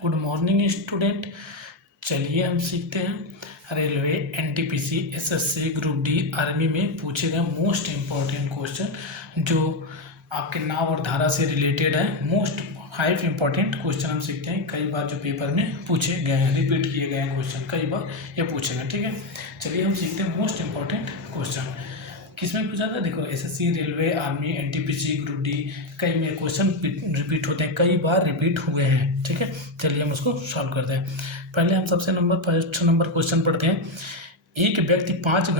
Good morning student. चलिए हम सीखते हैं railway, NTPC, SSC, group D, army में पूछे गए मोस्ट इम्पॉर्टेंट क्वेश्चन जो आपके नाव और धारा से रिलेटेड है। मोस्ट 5 इम्पॉर्टेंट क्वेश्चन हम सीखते हैं, कई बार जो पेपर में पूछे गए हैं, रिपीट किए गए हैं क्वेश्चन, कई बार ये पूछे गए। ठीक है, चलिए हम सीखते हैं मोस्ट इम्पॉर्टेंट क्वेश्चन। किसमें पूछा था? देखो, SSC, railway, army, NTPC, group D, कई में क्वेश्चन रिपीट होते हैं, कई बार रिपीट हुए हैं। ठीक है, चलिए हम उसको सॉल्व करते हैं। पहले हम फर्स्ट नंबर क्वेश्चन पढ़ते हैं। एक व्यक्ति 5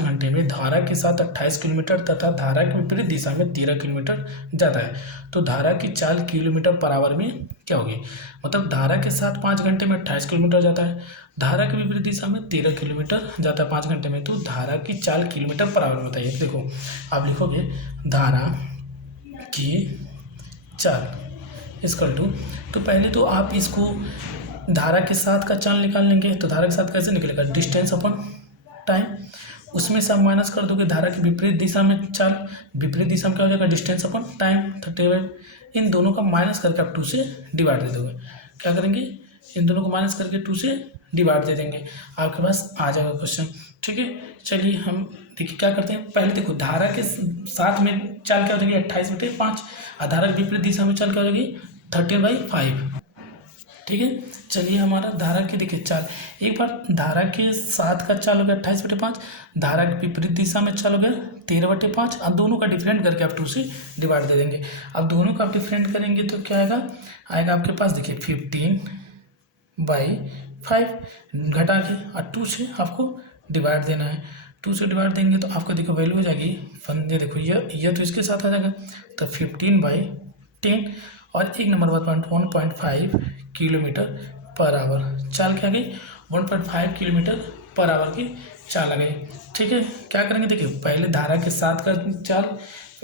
घंटे में धारा के साथ 28 किलोमीटर तथा धारा के विपरीत दिशा में 13 किलोमीटर जाता है, तो धारा की चाल किलोमीटर पर आवर में क्या होगी? मतलब धारा के साथ 5 घंटे में 28 किलोमीटर जाता है, धारा के विपरीत दिशा में 13 किलोमीटर जाता है 5 घंटे में, तो धारा की चाल किलोमीटर पर आवर में बताइए। देखो, आप लिखोगे धारा की चाल इक्वल टू, तो पहले तो आप इसको धारा के साथ का चाल निकाल लेंगे। तो धारा के साथ कैसे निकलेगा? डिस्टेंस अपॉन टाइम, उसमें से आप माइनस कर दोगे धारा की विपरीत दिशा में चाल, विपरीत दिशा में क्या हो जाएगा? Distance upon time 35। इन दोनों का माइनस करके आप 2 से डिवाइड दे दोगे। क्या करेंगे? इन दोनों को माइनस करके 2 से डिवाइड दे देंगे, आपके पास आ जाएगा क्वेश्चन। ठीक है, चलिए हम देखिए क्या करते हैं। पहले देखो, धारा के साथ में चाल क्या हो जाएगी? 28/5, और धारा के विपरीत दिशा में चाल क्या हो जाएगी? 30/5। ठीक है, चलिए हमारा धारा की देखिए चाल, एक बार धारा के साथ का चाल हो गया 28/5, धारा के विपरीत दिशा में चाल हो गया 13/5, अब दोनों का डिफरेंट करके आप 2 से डिवाइड दे देंगे। अब दोनों का आप डिफरेंट करेंगे तो क्या आएगा? आपके पास देखिए 15/5 घटा के और 2 से आपको डिवाइड देना है। 2 से डिवाइड देंगे तो आपको देखो वैल्यू हो जाएगी ये देखो, यह तो इसके साथ आ जाएगा, तो 15/10 और एक नंबर बात 1.5 किलोमीटर पर आवर। चाल क्या गई? 1.5 किलोमीटर पर आवर की चाल आ गई। ठीक है, क्या करेंगे? देखिए, पहले धारा के साथ का चाल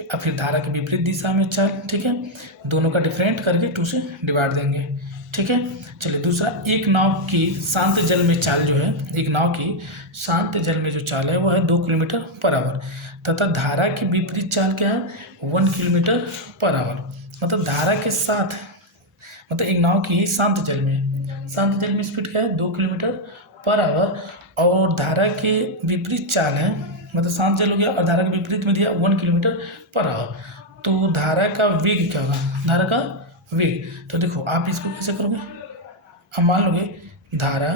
और फिर धारा के विपरीत दिशा में चाल। ठीक है, दोनों का डिफरेंट करके 2 से डिवाइड देंगे। ठीक है, चलिए दूसरा, एक नाव की शांत जल में चाल जो है, एक नाव की शांत जल में जो चाल है वह है 2 किलोमीटर पर आवर, तथा धारा की विपरीत चाल क्या है? 1 किलोमीटर पर आवर। मतलब धारा के साथ, मतलब एक नाव की शांत जल में स्पीड क्या है? 2 किलोमीटर पर आवर, और धारा के विपरीत चाल है, मतलब शांत जल हो गया और धारा के विपरीत में दिया 1 किलोमीटर पर आवर, तो धारा का वेग क्या होगा? धारा का वेग, तो देखो आप इसको कैसे करोगे? हम मान लोगे धारा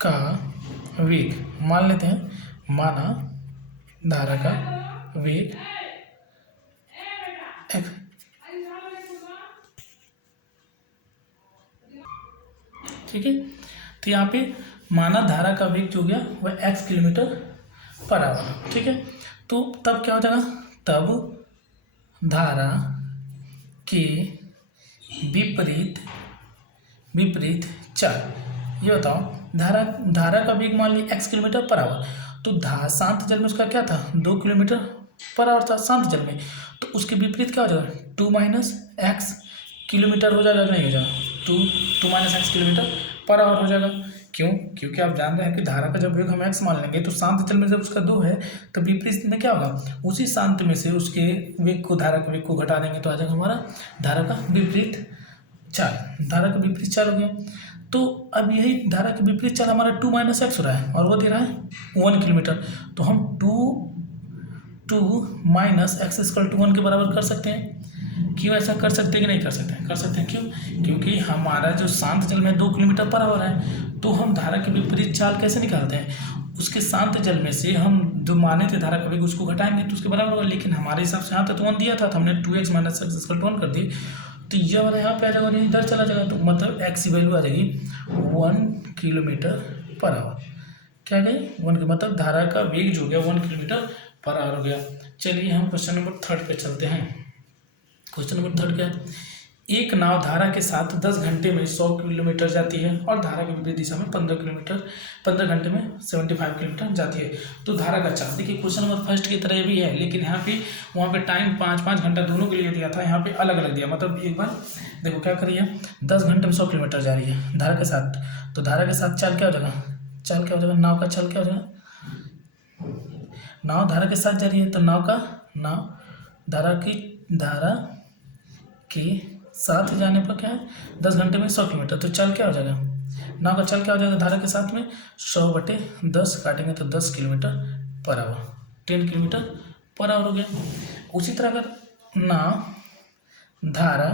का वेग, मान लेते हैं, माना धारा का वेग ठीक है, तो यहाँ पे माना धारा का वेग जो हो गया वह x किलोमीटर पर आवर। ठीक है, तो तब क्या हो जाएगा? तब धारा के विपरीत चाल, ये बताओ, धारा का वेग मान ली x किलोमीटर पर आवर, तो शांत जल में उसका क्या था? 2 किलोमीटर पर आवर था शांत जल में, तो उसके विपरीत क्या हो जाएगा? 2 - x किलोमीटर हो जाएगा, नहीं हो जाएगा? 2 - x किलोमीटर पर आवर हो जाएगा। क्यों? क्योंकि आप जान रहे हैं कि धारा का जब वेग हम x मान लेंगे तो शांत जल में जब उसका 2 है तो विपरीत में क्या होगा? उसी शांत में से उसके वेग को, धारा के वेग को घटा देंगे तो आ जाएगा हमारा धारा का विपरीत चाल। धारा का विपरीत चाल हो गया, तो अब यही धारा के विपरीत चाल हमारा 2 - x हो रहा है और वो दे रहा है 1 किलोमीटर, तो हम 2 - x = 1 के बराबर कर सकते हैं। क्यों ऐसा कर सकते हैं कि नहीं कर सकते हैं? कर सकते हैं। क्यों? क्योंकि हमारा जो शांत जल में 2 किलोमीटर पर आवर है, तो हम धारा के विपरीत चाल कैसे निकालते हैं? उसके शांत जल में से हम जो माने थे धारा का वेग उसको घटाएंगे तो उसके बराबर होगा, लेकिन हमारे हिसाब से यहाँ तक तो 1 दिया था, तो हमने 2x - x = 1 कर दी, तो यह वाला यहाँ पे आ जाएगा और ये इधर चला जाएगा, तो मतलब x की वैल्यू आ जाएगी 1 किलोमीटर पर आवर। क्या गई? 1 के, मतलब धारा का वेग जो हो गया 1 किलोमीटर पर आवर हो गया। चलिए हम क्वेश्चन नंबर 3 पे चलते हैं। क्वेश्चन नंबर 3 क्या है? एक नाव धारा के साथ 10 घंटे में 100 किलोमीटर जाती है और धारा के विपरीत दिशा में 15 घंटे में 75 किलोमीटर जाती है, तो धारा का चाल। देखिए, क्वेश्चन नंबर फर्स्ट की तरह भी है, लेकिन यहाँ पे वहाँ पे टाइम 5-5 घंटा दोनों के लिए दिया था, यहाँ पे अलग अलग दिया। मतलब एक बार देखो क्या करिए, 10 घंटे में 100 किलोमीटर जा रही है धारा के साथ, तो धारा के साथ चाल क्या हो जाएगा? चाल क्या हो जाएगा? नाव का चाल क्या हो जाएगा? नाव धारा के साथ जा रही है तो नाव धारा की साथ जाने पर क्या है 10 घंटे में 100 किलोमीटर, तो चल क्या हो जाएगा, नाव का चल क्या हो जाएगा धारा के साथ में 100/10 काटेंगे तो 10 kilometre per our, 10 kilometre per our हो गया। उसी तरह अगर नाव धारा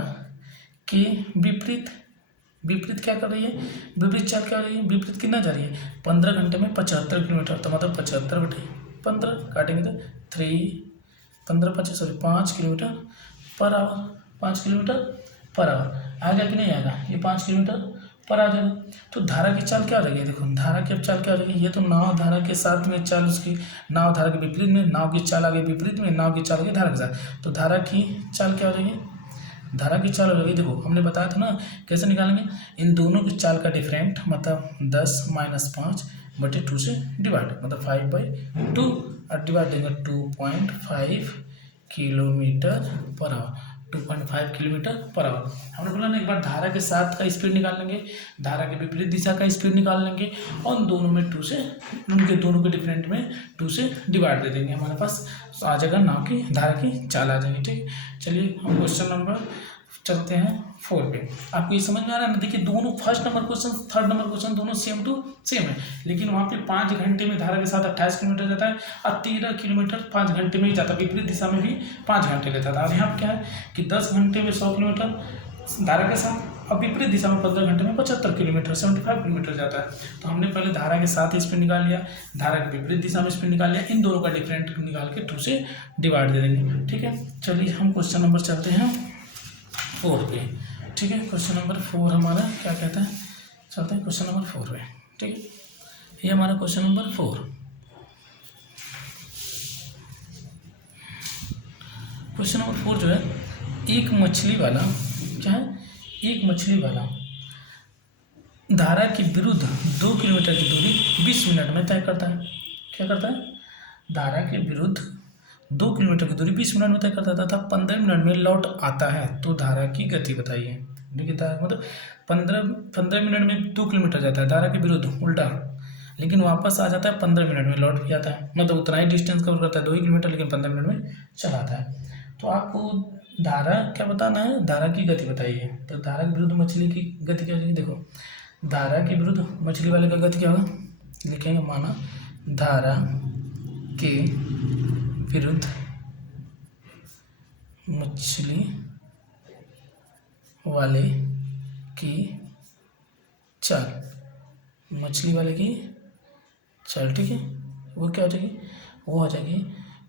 के विपरीत क्या कर रही है, विपरीत चल क्या हो रही है, विपरीत कितना जा रही है 15 घंटे में 75 किलोमीटर, तो मतलब 75/15 काटेंगे तो 5 kilometre per hour, 5 kilometre per hour आ गया कि नहीं आएगा, ये 5 किलोमीटर पर आ जाएगा। तो धारा की चाल क्या हो जाएगी, देखो धारा की अब चाल क्या हो जाएगी, ये तो नाव धारा के साथ में चाल उसकी, नाव धारा के विपरीत में, नाव की चाल आगे विपरीत में, नाव की चाल आगे धारा के साथ, तो धारा की चाल क्या हो जाएगी, धारा की चाल हो जाएगी। देखो हमने बताया था ना कैसे निकालेंगे, इन दोनों की चाल का डिफरेंट मतलब 10 - 5/2 से डिवाइड, मतलब 5/2 और डिवाइड देंगे 2.5 kilometre per our, 2.5 kilometre per our. हमने बोला ना एक बार धारा के साथ का स्पीड निकाल लेंगे, धारा के विपरीत दिशा का स्पीड निकाल लेंगे और उन दोनों में 2 से, उनके दोनों के डिफरेंट में 2 से डिवाइड दे देंगे, हमारे पास आ जाएगा नाव की धारा की चाल आ जाएगी। ठीक है, चलिए हम क्वेश्चन नंबर चलते हैं 4 पे। आपको ये समझ में आ रहा है ना, देखिए दोनों first number question third number question दोनों सेम टू सेम है, लेकिन वहाँ पे 5 घंटे में धारा के साथ 28 किलोमीटर जाता है और 13 किलोमीटर 5 घंटे में ही जाता है, विपरीत दिशा में भी 5 घंटे लेता था। और यहाँ क्या है कि 10 घंटे में 100 किलोमीटर धारा के साथ, और विपरीत दिशा में 15 घंटे में 75 किलोमीटर 75 किलोमीटर जाता है। तो हमने पहले धारा के साथ स्पीड निकाल लिया, धारा के विपरीत दिशा में स्पीड निकाल लिया, इन दोनों का डिफरेंट निकाल के 2 से डिवाइड दे देंगे। ठीक है, चलिए हम क्वेश्चन नंबर चलते हैं 4 पे। ठीक है, क्वेश्चन नंबर 4 हमारा क्या कहता है, चलते हैं क्वेश्चन नंबर 4 पे। ठीक है, ये हमारा क्वेश्चन नंबर 4। क्वेश्चन नंबर 4 जो है, एक मछली वाला क्या है, एक मछली वाला धारा के विरुद्ध 2 किलोमीटर की दूरी 20 मिनट में तय करता है। क्या करता है, धारा के विरुद्ध 2 किलोमीटर की दूरी 20 मिनट में तय करता था, तथा 15 मिनट में लौट आता है, तो धारा की गति बताइए। देखिए मतलब 15 मिनट में 2 किलोमीटर जाता है धारा के विरुद्ध उल्टा, लेकिन वापस आ जाता है 15 मिनट में, लौट भी आता है, मतलब उतना ही डिस्टेंस कवर करता है 2 किलोमीटर, लेकिन 15 मिनट में चलाता है। तो आपको धारा क्या बताना है, धारा की गति बताइए। तो धारा के विरुद्ध मछली की गति क्या हो जाएगी, देखो धारा के विरुद्ध मछली वाले का गति क्या होगा, लिखेंगे माना धारा के विरुद्ध मछली वाले की चाल, मछली वाले की चाल। ठीक है, वो क्या हो जाएगी, वो हो जाएगी,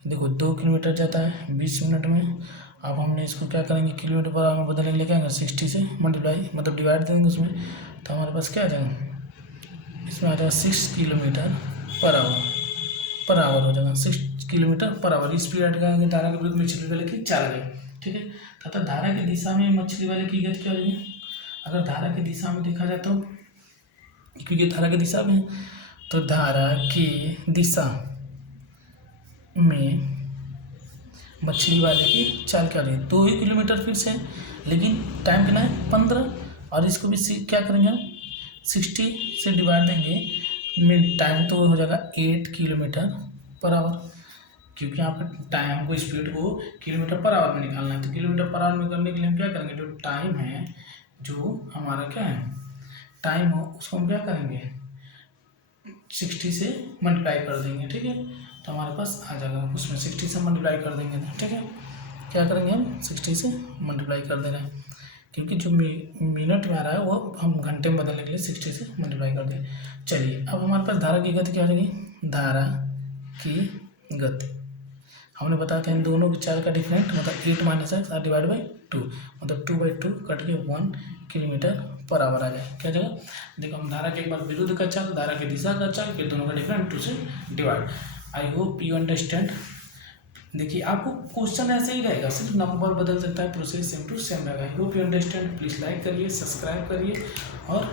देखो 2 किलोमीटर जाता है 20 मिनट में। अब हमने इसको क्या करेंगे, किलोमीटर पर आवर में बदलने के लिए क्या करेंगे, 60 से मल्टीप्लाई मतलब डिवाइड देंगे उसमें, तो हमारे पास क्या आ जाएगा, इसमें आ जाएगा 6 किलोमीटर पर आवर हो जाएगा, 6 किलोमीटर पर आवर। स्पीड आएगा धारा के विरुद्ध मछली वाले की चाल है। ठीक है, तथा धारा की दिशा में मछली वाले की गति क्या हो जाएगी, अगर धारा की दिशा में देखा जाए तो, क्योंकि धारा की दिशा में, तो धारा की दिशा में मछली वाले की चाल क्या रही है, 2 ही किलोमीटर फिर से, लेकिन टाइम कितना है 15, और इसको भी क्या करेंगे हम 60 से डिवाइड देंगे, मिनट टाइम तो हो जाएगा 8 किलोमीटर पर आवर, क्योंकि यहाँ पर टाइम हमको स्पीड को किलोमीटर पर आवर में निकालना है। तो किलोमीटर पर आवर में करने के लिए हम क्या करेंगे, जो टाइम है, जो हमारा क्या है टाइम हो, उसको हम क्या करेंगे 60 से मल्टीप्लाई कर देंगे। ठीक है, तो हमारे पास आ जाएगा, उसमें 60 से मल्टीप्लाई कर देंगे। ठीक है, क्या करेंगे हम 60 से मल्टीप्लाई कर दे रहे हैं, क्योंकि जो मिनट में आ रहा है वो हम घंटे में बदलने के लिए 60 से मल्टीप्लाई कर दें। चलिए, अब हमारे पास धारा की गति क्या हो जाएगी, धारा की गति हमने बताया था इन दोनों की चाल का डिफरेंट, मतलब 8 - x डिवाइड बाई 2, मतलब 2/2 कट के 1 किलोमीटर पर आवर आ जाए। क्या जगह, देखो हम धारा के एक बार विरुद्ध का चाल, धारा की दिशा का चाल, फिर दोनों का डिफरेंट 2 से divide. I hope you understand. देखिए आपको क्वेश्चन ऐसे ही रहेगा, सिर्फ नंबर बदल सकता है, प्रोसेस सेम टू सेम रहेगा। I hope you understand. Please like करिए, सब्सक्राइब करिए और